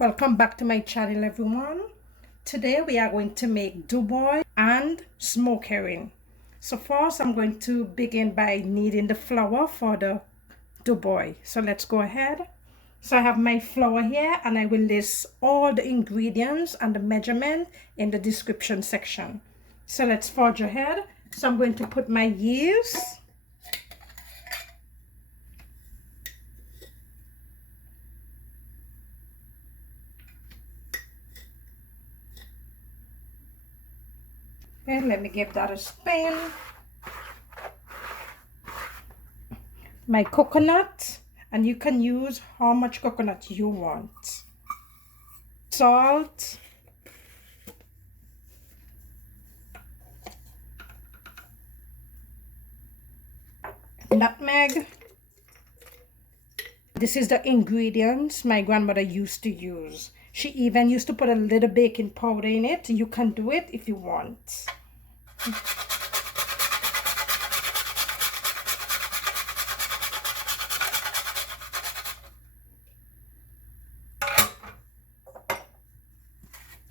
Welcome back to my channel, everyone. Today we are going to make dubois and smoke herring. So first I'm going to begin by kneading the flour for the dubois. So let's go ahead. So I have my flour here and I will list all the ingredients and the measurement in the description section. So let's forge ahead. So I'm going to put my yeast. Okay, let me give that a spin. My coconut, and you can use how much coconut you want. Salt. Nutmeg. This is the ingredients my grandmother used to use. She even used to put a little baking powder in it. You can do it if you want.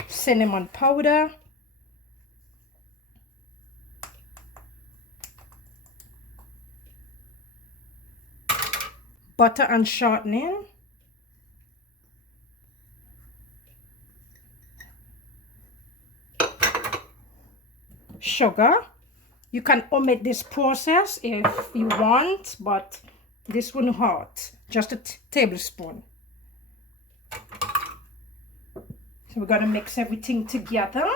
Cinnamon powder. Butter and shortening. Sugar. You can omit this process if you want, but this wouldn't hurt. Just a tablespoon. So we're going to mix everything together.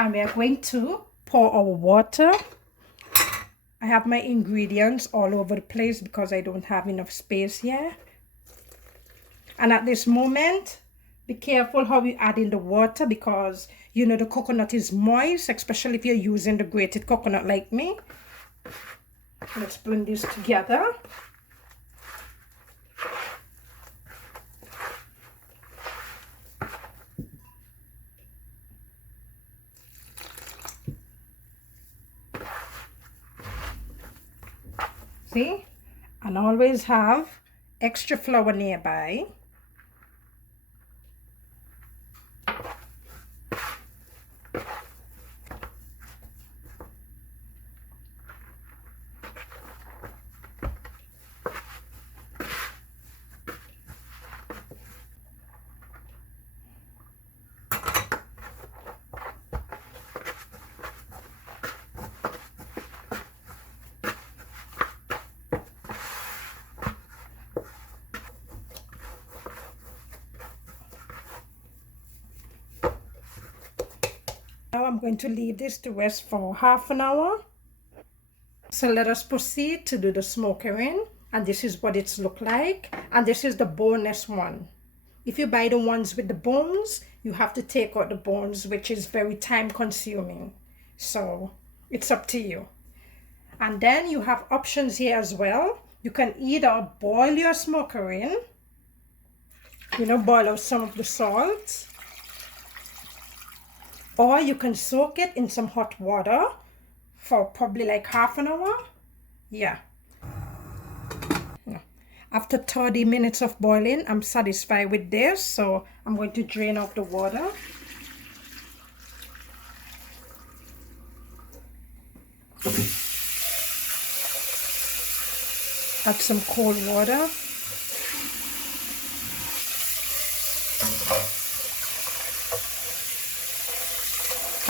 And we are going to pour our water. I have my ingredients all over the place because I don't have enough space here. And at this moment, be careful how you add in the water because you know the coconut is moist, especially if you're using the grated coconut like me. Let's bring this together. See? And always have extra flour nearby. Now I'm going to leave this to rest for half an hour. So let us proceed to do the smoke herring. And this is what it's look like. And this is the boneless one. If you buy the ones with the bones, you have to take out the bones, which is very time consuming. So it's up to you. And then you have options here as well. You can either boil your smoke herring, boil out some of the salt. Or you can soak it in some hot water for probably like half an hour. Yeah. After 30 minutes of boiling, I'm satisfied with this. So I'm going to drain off the water. Add some cold water.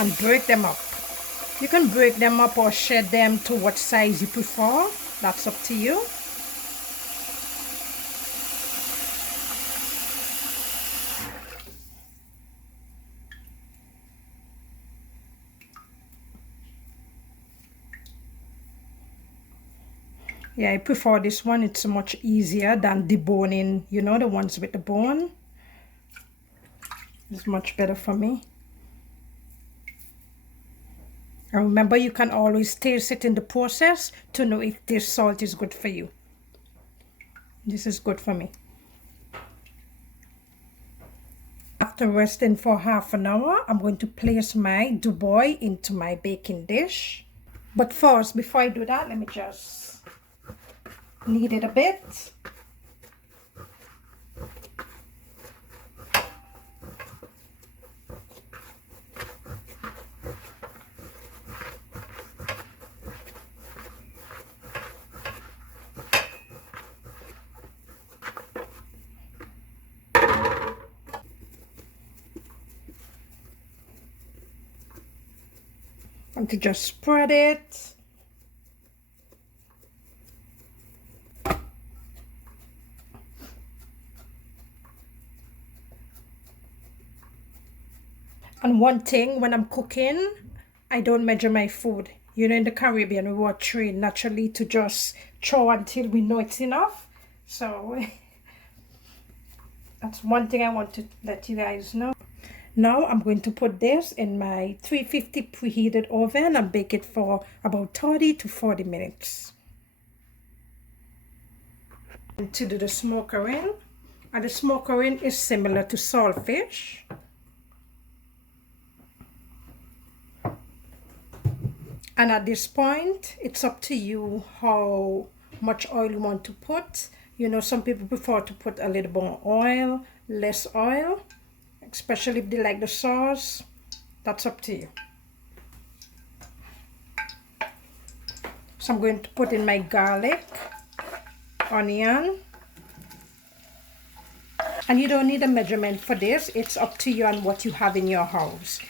And break them up. You can break them up or shred them to what size you prefer. That's up to you. Yeah, I prefer this one. It's much easier than deboning, the ones with the bone. It's much better for me. And remember, you can always taste it in the process to know if this salt is good for you. This is good for me. After resting for half an hour, I'm going to place my Doughboy into my baking dish. But first, before I do that, let me just knead it a bit. And to just spread it. And one thing, when I'm cooking, I don't measure my food. You know, in the Caribbean, we were trained naturally to just throw until we know it's enough. So that's one thing I want to let you guys know. Now I'm going to put this in my 350 preheated oven and bake it for about 30 to 40 minutes. And to do the smoker in, and the smoker in is similar to saltfish. And at this point, it's up to you how much oil you want to put. You know, some people prefer to put a little more oil, less oil, especially if they like the sauce. That's up to you. So I'm going to put in my garlic, onion. And you don't need a measurement for this. It's up to you and what you have in your house.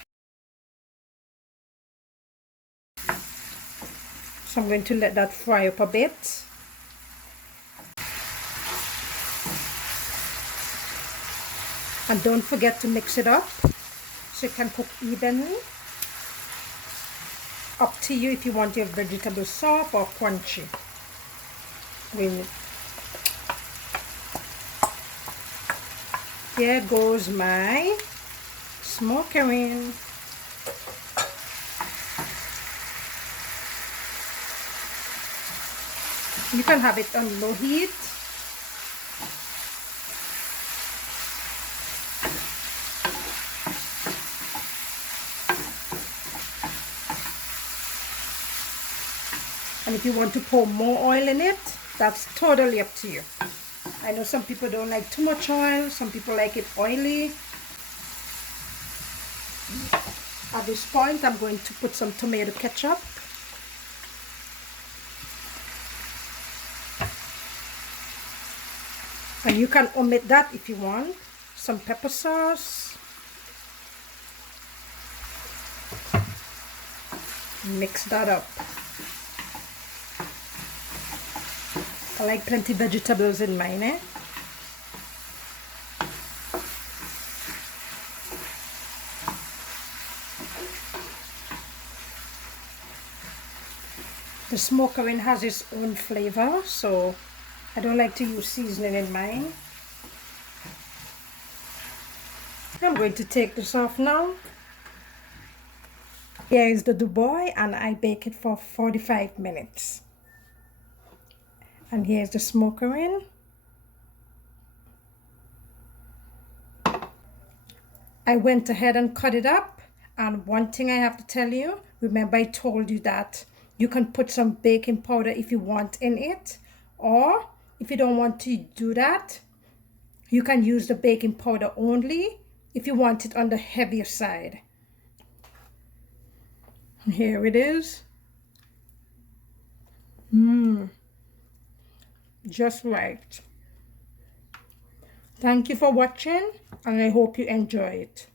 So I'm going to let that fry up a bit. And don't forget to mix it up so it can cook evenly. Up to you if you want your vegetable soft or crunchy. Here goes my smoker in. You can have it on low heat. And if you want to pour more oil in it, that's totally up to you. I know some people don't like too much oil, some people like it oily. At this point, I'm going to put some tomato ketchup. And you can omit that if you want. Some pepper sauce. Mix that up. I like plenty vegetables in mine, eh? The smoker in has its own flavor, so I don't like to use seasoning in mine. I'm going to take this off now. Here is the Doughboy, and I bake it for 45 minutes. And here's the smoker in. I went ahead and cut it up. And one thing I have to tell you, remember I told you that you can put some baking powder if you want in it. Or if you don't want to do that, you can use the baking powder only if you want it on the heavier side. Here it is. Just right. Thank you for watching, and I hope you enjoy it.